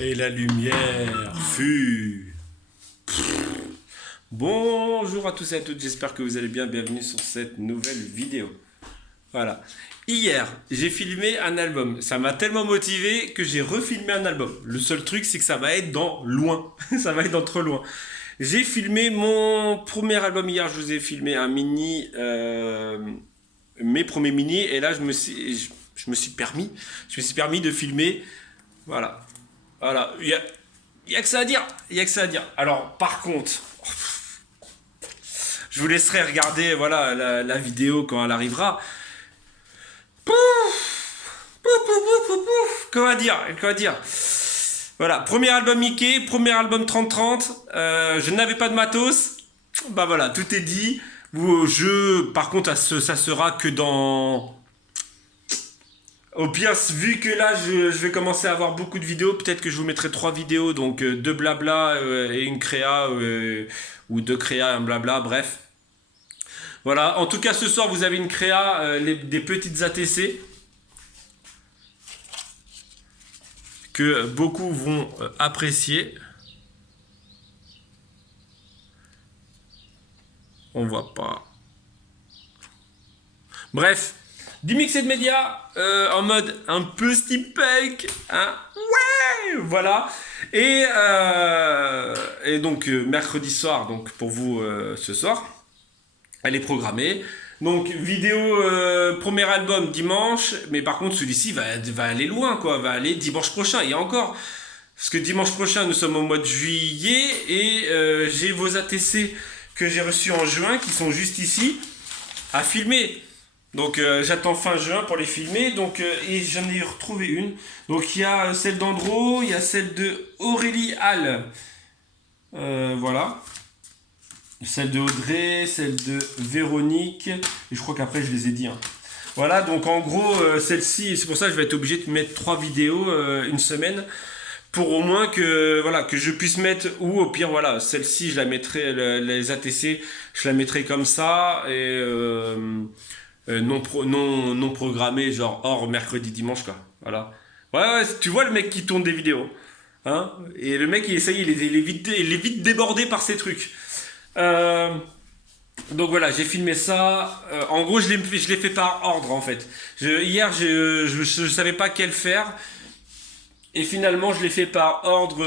Et la lumière fut. Bonjour à tous et à toutes, j'espère que vous allez bien. Bienvenue sur cette nouvelle vidéo. Voilà. Hier, j'ai filmé un album. Ça m'a tellement motivé que j'ai refilmé un album. Le seul truc, c'est que ça va être dans loin. Ça va être dans trop loin. J'ai filmé mon premier album hier. Je vous ai filmé un mini. Mes premiers mini. Et là, je me suis permis. Je me suis permis de filmer. Voilà. Voilà. Il y a que ça à dire. Il y a que ça à dire. Alors, par contre, je vous laisserai regarder voilà, la vidéo quand elle arrivera. Pouf, pouf, pouf, pouf, pouf, pouf. Comment dire? Comment dire? Voilà, premier album Mickey, premier album 30-30. Je n'avais pas de matos. Bah voilà, tout est dit. Par contre, ça sera que dans. Au pire, vu que là, je vais commencer à avoir beaucoup de vidéos, peut-être que je vous mettrai 3 vidéos, donc deux blabla et une créa, ou deux créa, un blabla, bref. Voilà, en tout cas, ce soir, vous avez une créa, des petites ATC, que beaucoup vont apprécier. On voit pas. Bref, du mixé de médias en mode un peu steampunk, hein. Ouais, voilà. Et donc mercredi soir, donc pour vous ce soir, elle est programmée. Donc vidéo premier album dimanche, mais par contre celui-ci va aller loin quoi, va aller dimanche prochain et encore. Parce que dimanche prochain nous sommes au mois de juillet et j'ai vos ATC que j'ai reçus en juin qui sont juste ici à filmer. Donc j'attends fin juin pour les filmer. Donc, et j'en ai retrouvé une. Donc il y a celle d'Andro, il y a celle de Aurélie Hall. Voilà. Celle de Audrey, celle de Véronique. Et je crois qu'après je les ai dit. Hein. Voilà, donc en gros, celle-ci, c'est pour ça que je vais être obligé de mettre 3 vidéos une semaine. Pour au moins que, voilà, que je puisse mettre, ou au pire, voilà, celle-ci, je la mettrai, les ATC, je la mettrai comme ça, et non programmé, genre hors mercredi, dimanche, quoi. Voilà. Ouais, ouais, tu vois le mec qui tourne des vidéos. Hein, et le mec, il est vite débordé par ces trucs. Euh, donc voilà, j'ai filmé ça. En gros, je l'ai fait par ordre, en fait. Hier, je savais pas quel faire. Et finalement, je l'ai fait par ordre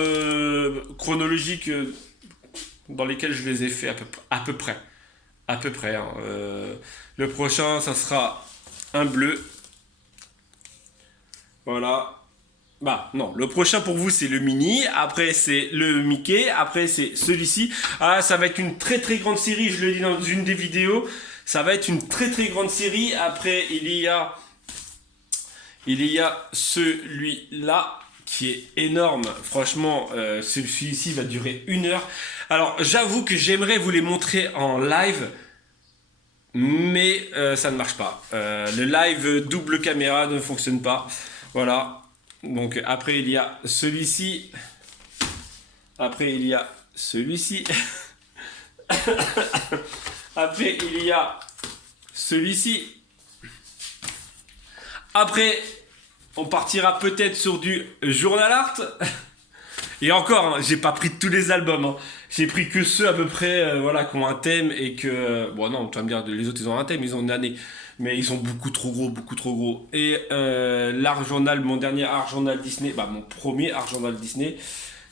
chronologique dans lesquels je les ai fait à peu près. À peu près. Hein. Le prochain, ça sera un bleu. Voilà. Bah non, le prochain pour vous c'est le mini, après c'est le Mickey, après c'est celui-ci. Ah, ça va être une très très grande série, je le dis dans une des vidéos. Ça va être une très très grande série. Après il y a celui-là qui est énorme. Franchement, celui-ci va durer 1 heure. Alors j'avoue que j'aimerais vous les montrer en live. Mais ça ne marche pas. Le live double caméra ne fonctionne pas. Voilà. Donc après il y a celui-ci. Après il y a celui-ci. Après il y a celui-ci. Après on partira peut-être sur du journal art. Et encore, hein, j'ai pas pris tous les albums. Hein. J'ai pris que ceux à peu près voilà, qui ont un thème et que... Bon non, tu vas me dire, les autres ils ont un thème, ils ont une année. Mais ils sont beaucoup trop gros, beaucoup trop gros. Et l'art journal, mon dernier art journal Disney, bah mon premier art journal Disney.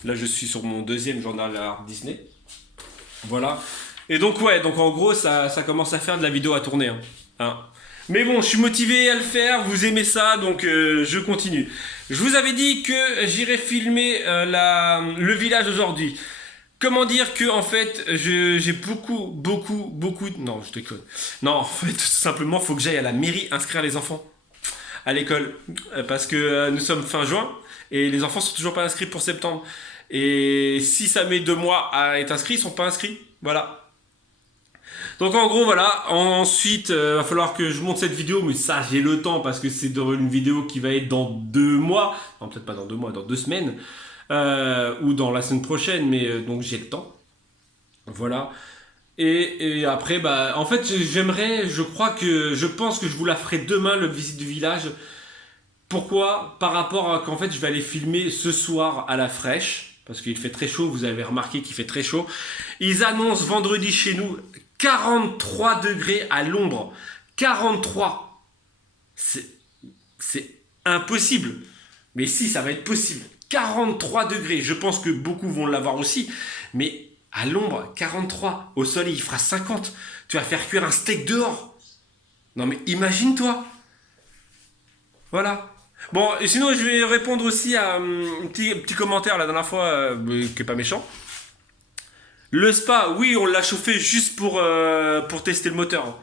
Là je suis sur mon deuxième journal art Disney. Voilà. Et donc ouais, donc en gros ça commence à faire de la vidéo à tourner. Hein. Mais bon, je suis motivé à le faire, vous aimez ça, donc je continue. Je vous avais dit que j'irais filmer le village aujourd'hui. Comment dire que en fait j'ai beaucoup non je déconne. Non en fait tout simplement faut que j'aille à la mairie inscrire les enfants à l'école parce que nous sommes fin juin et les enfants sont toujours pas inscrits pour septembre et si ça met 2 mois à être inscrits ils sont pas inscrits voilà. Donc en gros voilà, ensuite va falloir que je monte cette vidéo, mais ça j'ai le temps parce que c'est une vidéo qui va être dans 2 mois, non peut-être pas dans 2 mois, dans 2 semaines, ou dans la semaine prochaine, mais donc j'ai le temps. Voilà. Et après, bah en fait je pense que je vous la ferai demain, le visite du village. Pourquoi? Par rapport à qu'en fait je vais aller filmer ce soir à la fraîche, parce qu'il fait très chaud, vous avez remarqué qu'il fait très chaud. Ils annoncent vendredi chez nous 43 degrés à l'ombre. 43. C'est impossible. Mais si, ça va être possible. 43 degrés. Je pense que beaucoup vont l'avoir aussi. Mais à l'ombre, 43. Au soleil, il fera 50. Tu vas faire cuire un steak dehors. Non mais imagine-toi. Voilà. Bon, et sinon, je vais répondre aussi à un petit commentaire la dernière fois, qui est pas méchant. Le spa, oui, on l'a chauffé juste pour tester le moteur.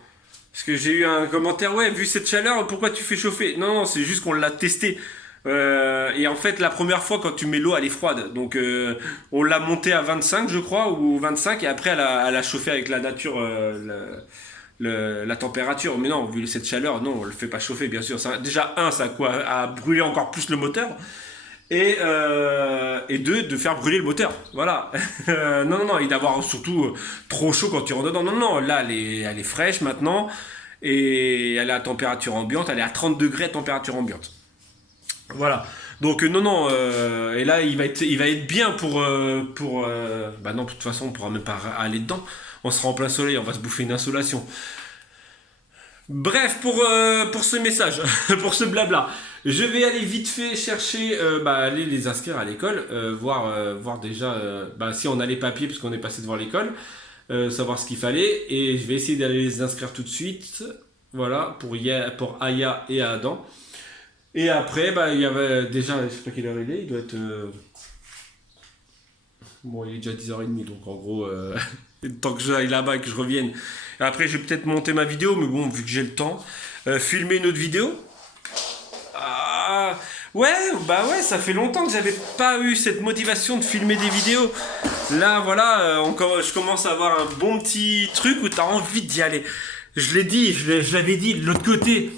Parce que j'ai eu un commentaire, ouais, vu cette chaleur, pourquoi tu fais chauffer? Non, non, c'est juste qu'on l'a testé. Et en fait, la première fois, quand tu mets l'eau, elle est froide. Donc, on l'a monté à 25, je crois, ou 25, et après, elle a chauffé avec la nature, la température. Mais non, vu cette chaleur, non, on le fait pas chauffer, bien sûr. Ça, déjà, ça a brûlé encore plus le moteur. Et deux, de faire brûler le moteur. Voilà. Non, et d'avoir surtout trop chaud quand tu rentres dedans. Non, là, elle est fraîche maintenant. Et elle est à température ambiante. Elle est à 30 degrés à température ambiante. Voilà. Donc, non. Et là, il va être bien pour. Bah non, de toute façon, on pourra même pas aller dedans. On sera en plein soleil. On va se bouffer une insolation. Bref, pour ce message, pour ce blabla, je vais aller vite fait chercher, aller les inscrire à l'école, voir déjà si on a les papiers, puisqu'on est passé devant l'école, savoir ce qu'il fallait, et je vais essayer d'aller les inscrire tout de suite, voilà, pour Aya et Adam. Et après, il y avait déjà, je sais pas quelle heure il doit être... Bon, il est déjà 10h30, donc en gros, tant que j'aille là-bas et que je revienne. Après, je vais peut-être monter ma vidéo, mais bon, vu que j'ai le temps, filmer une autre vidéo. Ouais, ça fait longtemps que j'avais pas eu cette motivation de filmer des vidéos. Là, voilà, je commence à avoir un bon petit truc où t'as envie d'y aller. Je l'ai dit, je l'avais dit, de l'autre côté,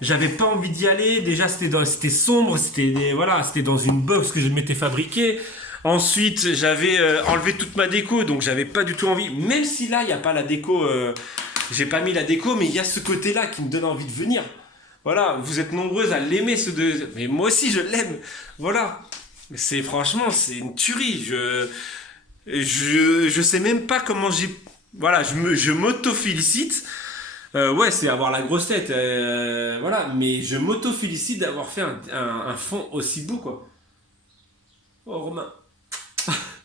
j'avais pas envie d'y aller. Déjà, c'était sombre, c'était dans une box que je m'étais fabriquée. Ensuite, j'avais enlevé toute ma déco, donc j'avais pas du tout envie. Même si là, il n'y a pas la déco, j'ai pas mis la déco, mais il y a ce côté-là qui me donne envie de venir. Voilà, vous êtes nombreuses à l'aimer, mais moi aussi, je l'aime. Voilà. Franchement, c'est une tuerie. Je sais même pas comment j'ai... Voilà, je m'auto-félicite. Ouais, c'est avoir la grosse tête. Voilà, mais je m'auto-félicite d'avoir fait un fond aussi beau, quoi. Oh, Romain.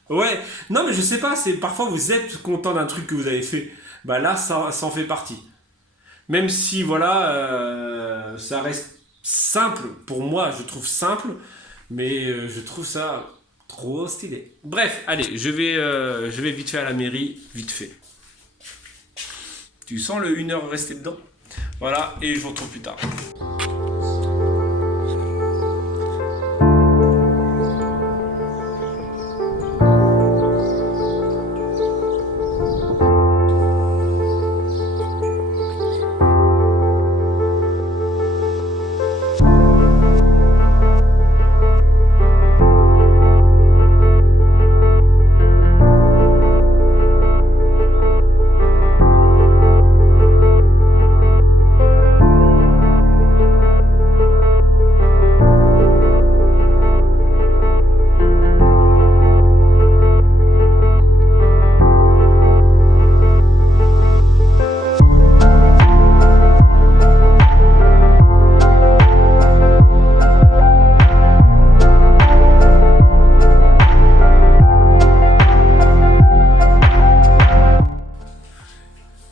Ouais, non mais je sais pas, parfois vous êtes content d'un truc que vous avez fait. Bah là, ça en fait partie. Même si, voilà, ça reste simple, pour moi, je trouve simple, mais je trouve ça trop stylé. Bref, allez, je vais vite fait à la mairie, vite fait. Tu sens le 1 heure rester dedans? Voilà, et je vous retrouve plus tard.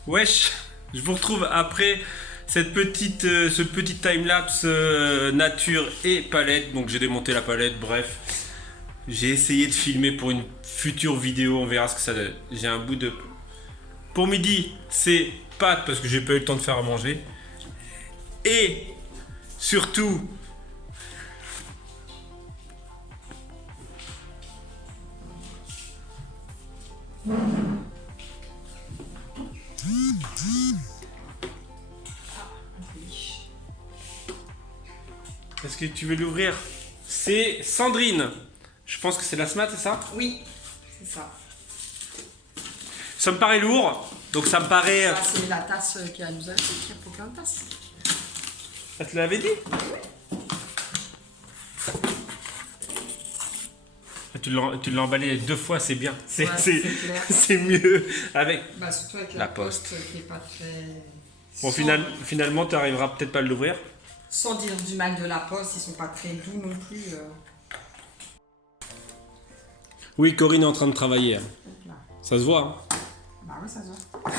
Wesh, je vous retrouve après ce petit time-lapse nature et palette. Donc j'ai démonté la palette, bref. J'ai essayé de filmer pour une future vidéo, on verra ce que ça donne. J'ai un bout de... Pour midi, c'est pâtes parce que j'ai pas eu le temps de faire à manger. Et surtout... Est-ce que tu veux l'ouvrir? C'est Sandrine. Je pense que c'est la SMAT, c'est ça? Oui, c'est ça. Ça me paraît lourd, donc ça me paraît... Ah, c'est la tasse qu'elle nous a fait, il y a pour plein de tasses. Ah, tu l'avais dit? Oui. Tu l'as emballé 2 fois, c'est bien. Ouais, c'est clair. C'est mieux avec. Bah, surtout avec La la poste. poste qui est pas très... Bon, finalement, tu arriveras peut-être pas à l'ouvrir. Sans dire du mal de la poste, ils sont pas très doux non plus. Oui, Corinne est en train de travailler. Hein. Là. Ça se voit. Hein. Bah oui, ça se voit.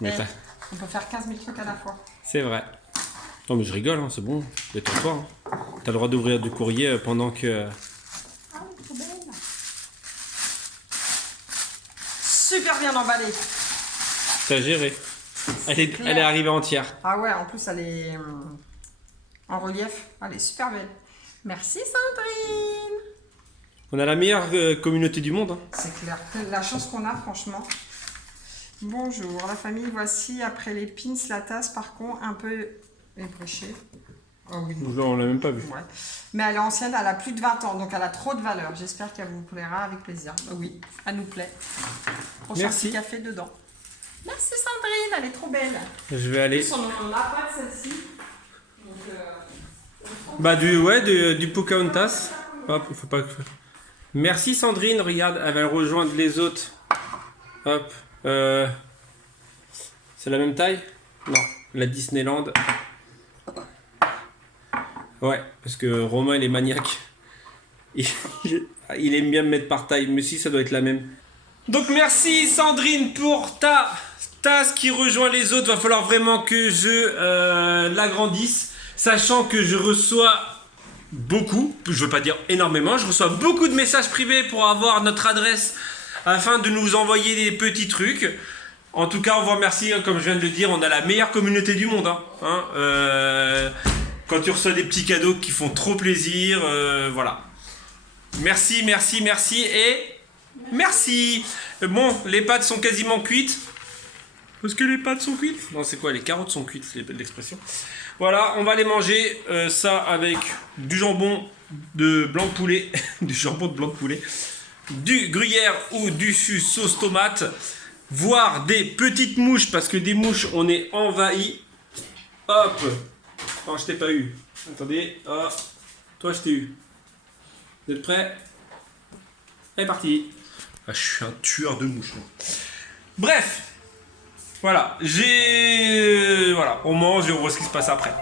Mais Eh, t'as- on peut faire 15 000 trucs à la fois. c'est vrai. Non, mais je rigole, hein, c'est bon. Détends-toi. Hein. T'as le droit d'ouvrir du courrier pendant que. Ah oui, trop belle. Super bien emballée. T'as géré. clair. Elle est arrivée entière. Ah ouais, en plus elle est en relief. Elle est super belle. Merci Sandrine. On a la meilleure communauté du monde. Hein. C'est clair. La chance qu'on a, franchement. Bonjour, la famille. Voici, après les pins, la tasse, par contre, un peu épluchée. Oh oui. On l'a même pas vu. Ouais. Mais elle est ancienne, elle a plus de 20 ans, donc elle a trop de valeur. J'espère qu'elle vous plaira avec plaisir. Oui, elle nous plaît. Prochain Merci. petit café dedans. Merci Sandrine, elle est trop belle. Je vais aller. On n'en a pas de celle-ci. Donc, Bah, du Pocahontas. Hop, il faut pas que. Merci Sandrine, regarde, elle va rejoindre les autres. Hop. C'est la même taille? Non, la Disneyland. Ouais, parce que Romain il est maniaque. Il aime bien me mettre par taille, mais si ça doit être la même. Donc merci Sandrine pour ta tasse qui rejoint les autres. Va falloir vraiment que je l'agrandisse, sachant que je reçois beaucoup, je veux pas dire énormément, je reçois beaucoup de messages privés pour avoir notre adresse afin de nous envoyer des petits trucs. En tout cas, on vous remercie, hein, comme je viens de le dire, on a la meilleure communauté du monde. Quand tu reçois des petits cadeaux qui font trop plaisir, voilà. Merci, merci, merci et merci. Bon, les pâtes sont quasiment cuites. Parce que les pâtes sont cuites? Non, c'est quoi? Les carottes sont cuites, c'est l'expression. Voilà, on va les manger, ça avec du jambon de blanc de poulet, du jambon de blanc de poulet, du gruyère ou du sauce tomate, voire des petites mouches, parce que des mouches, on est envahi. Hop. Non, je t'ai pas eu. Attendez, hop. Toi, je t'ai eu. Vous êtes prêts? Elle est partie. Ah, je suis un tueur de mouches. Bref. Voilà, voilà, on mange et on voit ce qui se passe après.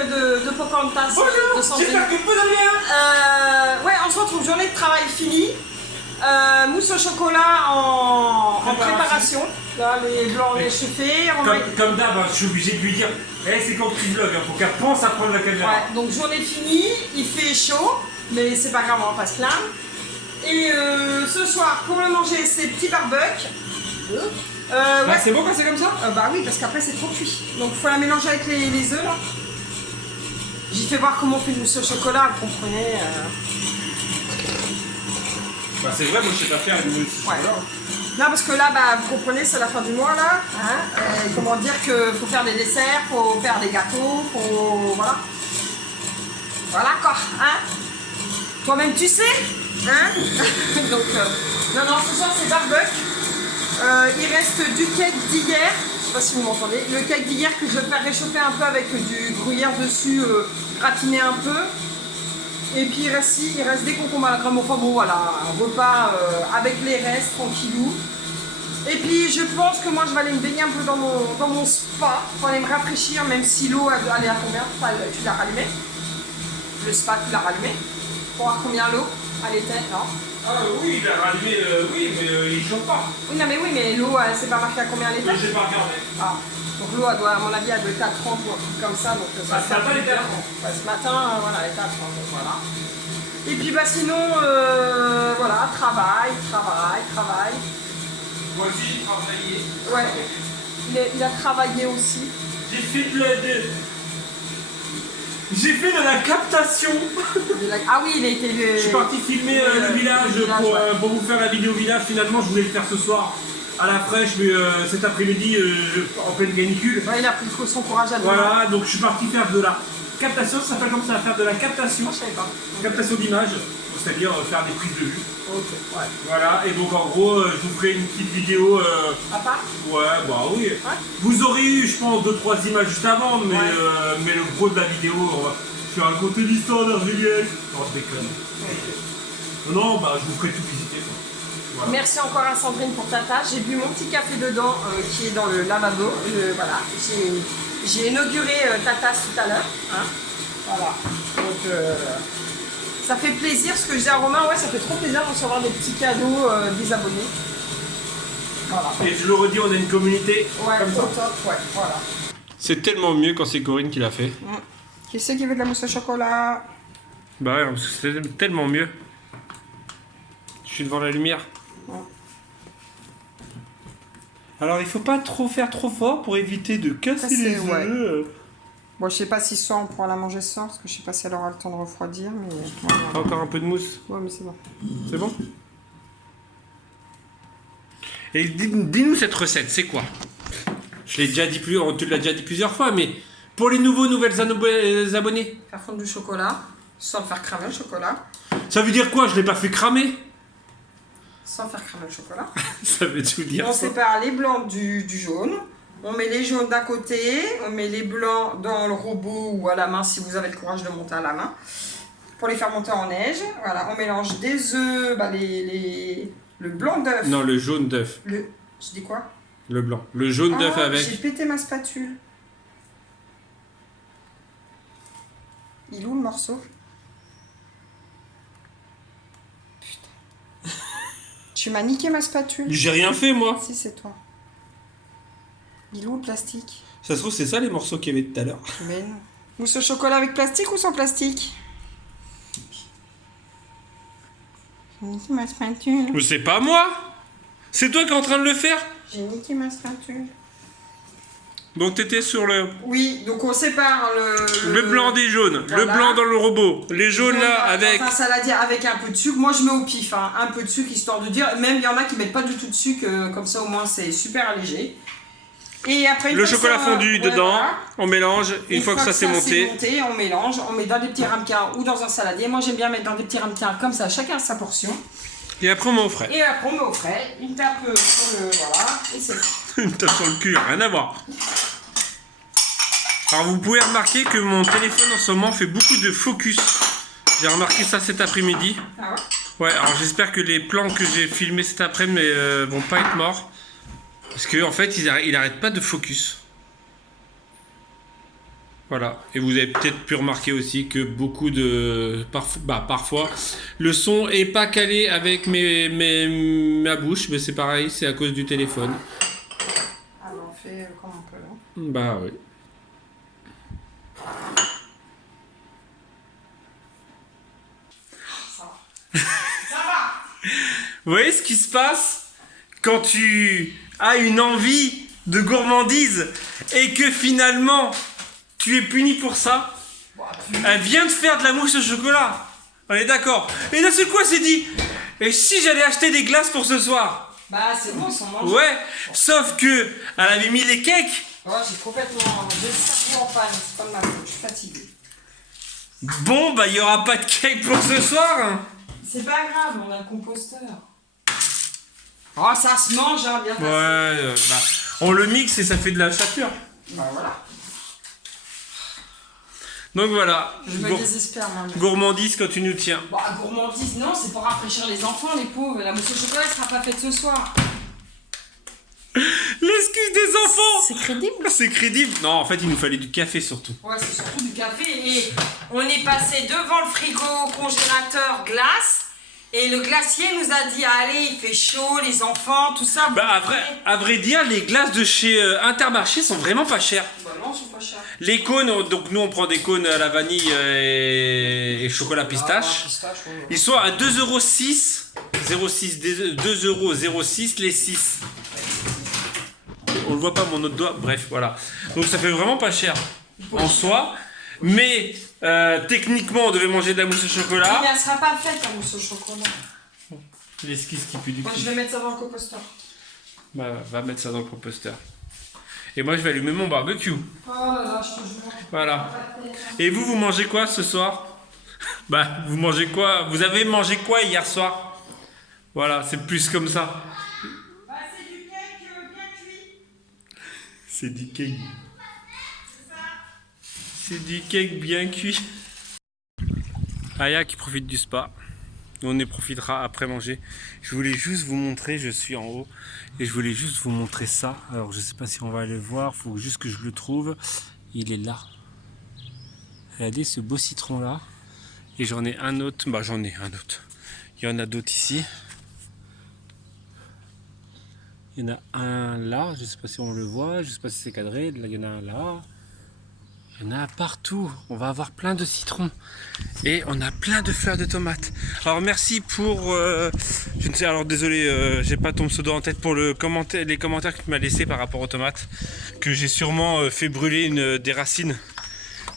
De Pocahontas. Bonjour, de Sandrine. j'espère que vous allez bien. Ouais, on se retrouve, journée de travail finie. Mousse au chocolat en préparation. Là, les blancs, les chauffés. Comme d'hab, hein, je suis obligé de lui dire, c'est quand tu vlog, faut qu'elle pense à prendre la caméra. Ouais, donc journée finie, il fait chaud, mais c'est pas grave, on va pas se plaindre. Et ce soir, pour le manger, c'est petits barbecues. Ouais. C'est bon quand c'est comme ça? Bah oui, parce qu'après c'est trop cuit. Donc il faut la mélanger avec les œufs là. J'ai fait voir comment on fait une mousse au chocolat, vous comprenez. Bah c'est vrai, moi je sais pas faire une mousse au chocolat. Non, parce que là, bah, vous comprenez, c'est la fin du mois là. Hein, comment dire que faut faire des desserts, faut faire des gâteaux, faut. Voilà. Voilà quoi, hein. Toi-même tu sais, hein. Donc, non, ce soir c'est barbecue. Il reste du cake d'hier, je sais pas si vous m'entendez, le cake d'hier que je vais faire réchauffer un peu avec du gruyère dessus, gratiné un peu. Et puis il reste des concombres à la crème, enfin bon voilà, un repas avec les restes, tranquillou. Et puis je pense que moi je vais aller me baigner un peu dans mon spa pour aller me rafraîchir, même si l'eau elle est à combien? Tu l'as rallumé? Le spa tu l'as rallumé? Pour voir combien l'eau elle était, non? Ah oui, il a rallumé, oui, mais il chauffe pas. Oui, non mais oui, mais l'eau c'est pas marqué à combien elle était? J'ai pas regardé. Ah, donc l'eau elle doit, à mon avis, elle doit être à 30 ou un truc comme ça. Donc, ça ce matin elle était à 30. Ouais, ce matin, voilà, elle était à 30, donc voilà. Et puis bah sinon, voilà, travail. Voici, travailler. Ouais, il a travaillé aussi. J'ai fait J'ai fait de la captation. Ah oui, il a été Je suis parti filmer le village pour vous faire la vidéo village. Finalement, je voulais le faire ce soir à la fraîche, mais cet après-midi en pleine canicule. Ouais, il a pris son courage à deux. Voilà, donc je suis parti faire de la captation. Ça s'appelle comme ça, faire de la captation. Je savais pas. Captation d'image, c'est-à-dire faire des prises de vue. Ok, ouais. Voilà, et donc en gros, je vous ferai une petite vidéo. À part? Ouais, bah oui. Ouais. Vous aurez eu, je pense, 2-3 images juste avant, mais, Ouais. mais le gros de la vidéo, je vais raconter l'histoire d'Argélienne. Non, je déconne. Ok. Non, bah je vous ferai tout visiter. Quoi. Voilà. Merci encore à Sandrine pour ta tâche. J'ai bu mon petit café dedans qui est dans le lavabo. Voilà, j'ai inauguré ta tasse tout à l'heure. Hein. Voilà. Donc ça fait plaisir. Ce que je disais à Romain, ouais, ça fait trop plaisir de recevoir des petits cadeaux des abonnés. Voilà. Et je le redis, on a une communauté Ouais, comme au ça. top, ouais, voilà. C'est tellement mieux quand c'est Corinne qui l'a fait. Qui c'est qui veut de la mousse au chocolat? Bah ouais, parce que c'est tellement mieux. Je suis devant la lumière. Ouais. Alors il faut pas trop faire trop fort pour éviter de casser les ouais. œufs. Bon, je sais pas si ce soir on pourra la manger ce soir, parce que je sais pas si elle aura le temps de refroidir, mais... Voilà. Encore un peu de mousse. Ouais, mais c'est bon. C'est bon? Et dis-nous cette recette, c'est quoi? Je l'ai déjà dit on te l'a déjà dit plusieurs fois, mais pour les nouvelles abonnés. Faire fondre du chocolat, sans faire cramer le chocolat. Ça veut dire quoi? Je l'ai pas fait cramer? Sans faire cramer le chocolat. Ça veut tout dire On ça. sépare les blancs du jaune. On met les jaunes d'un côté, on met les blancs dans le robot ou à la main si vous avez le courage de monter à la main. Pour les faire monter en neige. Voilà, on mélange des œufs, bah le blanc d'œuf. Non, le jaune d'œuf. Je dis quoi? Le blanc. Le jaune d'œuf J'ai avec. pété ma spatule. Il est où le morceau? Putain. Tu m'as niqué ma spatule. J'ai rien fait moi. Si, c'est toi. Il est où le plastique? Ça se trouve, c'est ça les morceaux qu'il y avait tout à l'heure. Mais non. Mousse au chocolat avec plastique ou sans plastique? J'ai niqué ma spatule. Mais c'est pas moi! C'est toi qui es en train de le faire? J'ai niqué ma spatule. Donc t'étais sur le Oui, donc on sépare le blanc des jaunes, Voilà. le blanc dans le robot, les jaunes là avec. Dans un saladier avec un peu de sucre. Moi je mets au pif, hein, un peu de sucre histoire de dire. Même il y en a qui mettent pas du tout de sucre, comme ça au moins c'est super allégé. Et après, Le chocolat fondu ouais, dedans, voilà. on mélange, une fois que ça s'est monté. On mélange, on met dans des petits ramequins ou dans un saladier. Moi j'aime bien mettre dans des petits ramequins comme ça, chacun sa portion. Et après on met au frais. Et après on met au frais, une tape sur le. Voilà, et c'est bon. Une tape sur le cul, rien à voir. Alors vous pouvez remarquer que mon téléphone en ce moment fait beaucoup de focus. J'ai remarqué ça cet après-midi. Ah ouais? Ouais, alors j'espère que les plans que j'ai filmés cet après-midi vont pas être morts. Parce que en fait, il arrête pas de focus. Voilà. Et vous avez peut-être pu remarquer aussi que beaucoup de... parfois, le son est pas calé avec ma bouche. Mais c'est pareil, c'est à cause du téléphone. Ah ben on fait comme on peut. Hein. Bah oui. Ça va. Vous voyez ce qui se passe quand tu as une envie de gourmandise et que finalement tu es puni pour ça? Elle vient de faire de la mousse au chocolat. On est d'accord. Et là c'est quoi, c'est dit? Et si j'allais acheter des glaces pour ce soir? Bah c'est bon, ils sont mangés. Ouais, sauf que elle avait mis les cakes. Ouais, j'ai complètement. J'ai le cerveau en panne, c'est pas de ma faute, je suis fatiguée. Bon, bah il y aura pas de cake pour ce soir. Hein. C'est pas grave, on a le composteur. Oh, ça se mange, hein, bien Ouais, passé. bah on le mixe et ça fait de la chature. Bah voilà. Donc voilà. Je me désespère, même. Gourmandise quand tu nous tiens. Bah, gourmandise, non, c'est pour rafraîchir les enfants, les pauvres. La mousse au chocolat, elle sera pas faite ce soir. L'excuse des enfants. C'est crédible. C'est crédible. Non, en fait, il nous fallait du café surtout. Ouais, c'est surtout du café. Et on est passé devant le frigo congélateur glace. Et le glacier nous a dit, allez, il fait chaud, les enfants, tout ça. Bah, à vrai dire, les glaces de chez Intermarché sont vraiment pas chères. Bah non, ils sont pas chers. Les cônes, donc nous on prend des cônes à la vanille et chocolat pistache. Ils sont à 2,06 €. 2,06 € les 6. On le voit pas mon autre doigt, bref, voilà. Donc ça fait vraiment pas cher en soi. Mais techniquement on devait manger de la mousse au chocolat. Mais elle sera pas faite, la mousse au chocolat. L'esquisse qui pue du Moi, cul. je vais mettre ça dans le composteur. Bah, va mettre ça dans le composteur. Et moi je vais allumer mon barbecue. Oh là là, je te jure. Voilà. Et vous mangez quoi ce soir? Bah, vous mangez quoi? Vous avez mangé quoi hier soir? Voilà, c'est plus comme ça. Bah, c'est du cake bien cuit. C'est du cake. C'est du cake bien cuit. Aya qui profite du spa. On y profitera après manger. Je voulais juste vous montrer, je suis en haut. Et je voulais juste vous montrer ça. Alors je sais pas si on va aller le voir. Il faut juste que je le trouve. Il est là. Regardez ce beau citron là. Et j'en ai un autre. Bah j'en ai un autre. Il y en a d'autres ici. Il y en a un là. Je sais pas si on le voit. Je sais pas si c'est cadré. Là il y en a un là. Il y en a partout, on va avoir plein de citrons et on a plein de fleurs de tomates. Alors merci pour, je ne sais, alors désolé, j'ai pas ton pseudo en tête pour les commentaires que tu m'as laissé par rapport aux tomates, que j'ai sûrement fait brûler des racines,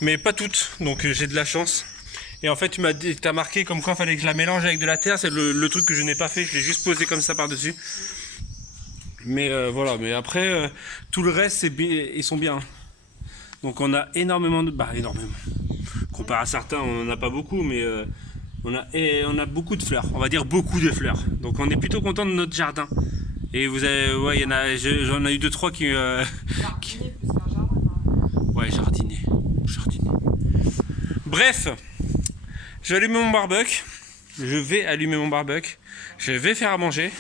mais pas toutes, donc j'ai de la chance. Et en fait tu t'as marqué comme quoi il fallait que je la mélange avec de la terre, c'est le truc que je n'ai pas fait, je l'ai juste posé comme ça par dessus. Mais voilà, mais après tout le reste ils sont bien. Donc on a énormément de... Bah énormément. Comparé à certains, on n'en a pas beaucoup, mais on a beaucoup de fleurs. On va dire beaucoup de fleurs. Donc on est plutôt content de notre jardin. Et vous avez... Ouais, j'en ai eu 2-3 qui... Jardinier plus qu'un jardin, quand même. Ouais, jardinier. Bref, je vais allumer mon barbecue. Je vais allumer mon barbecue. Je vais faire à manger.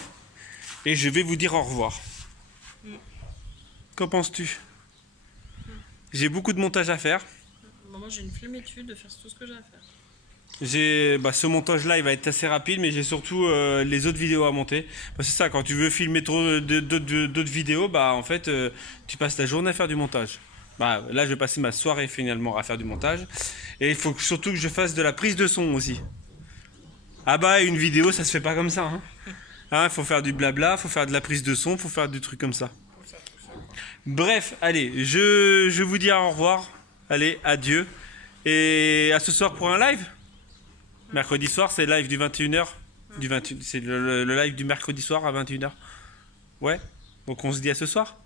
Et je vais vous dire au revoir. Qu'en penses-tu ? J'ai beaucoup de montage à faire. Moi, j'ai une flémitude de faire tout ce que j'ai à faire. Ce montage là il va être assez rapide, mais j'ai surtout les autres vidéos à monter. C'est ça, quand tu veux filmer trop d'autres vidéos, bah en fait tu passes ta journée à faire du montage. Bah là je vais passer ma soirée finalement à faire du montage. Et il faut surtout que je fasse de la prise de son aussi. Ah bah une vidéo ça se fait pas comme ça hein. Hein, faut faire du blabla, faut faire de la prise de son, faut faire des trucs comme ça. Bref, allez, je vous dis au revoir. Allez, adieu. Et à ce soir pour un live. Mercredi soir, c'est live du 21h. C'est le live du mercredi soir à 21h. Ouais. Donc on se dit à ce soir.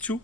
Tchou.